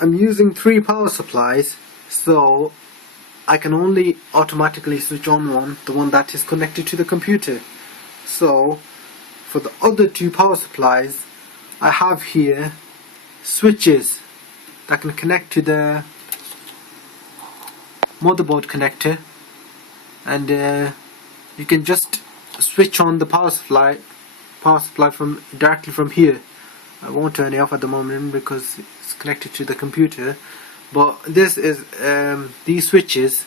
I'm using 3 power supplies, so I can only automatically switch on one, the one that is connected to the computer. So for the other 2 power supplies, I have here switches that can connect to the motherboard connector, and you can just switch on the power supply from directly from here. I won't turn it off at the moment because it's connected to the computer, but this is these switches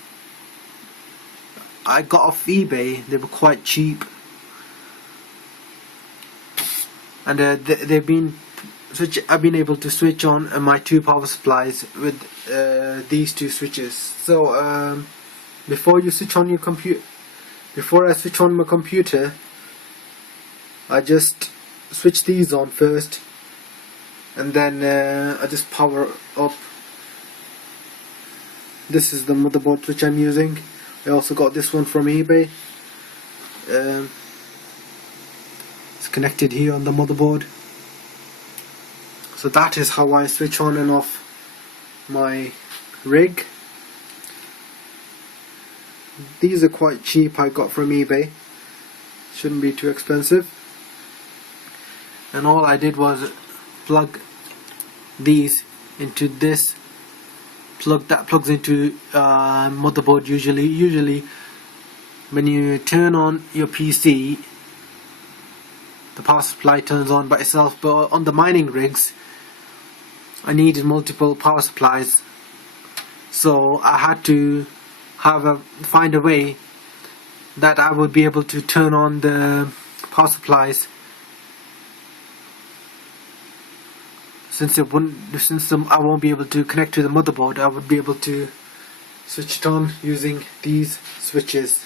I got off eBay. They were quite cheap, and I've been able to switch on my 2 power supplies with these 2 switches. So before I switch on my computer, I just switch these on first, and then I just power up. This is the motherboard which I'm using. I also got this one from eBay. It's connected here on the motherboard. So that is how I switch on and off my rig. These are quite cheap, I got from eBay. Shouldn't be too expensive. And all I did was plug these into this plug that plugs into motherboard. Usually when you turn on your PC, the power supply turns on by itself, but on the mining rigs I needed multiple power supplies, so I had to find a way that I would be able to turn on the power supplies. Since I won't be able to connect to the motherboard, I would be able to switch it on using these switches.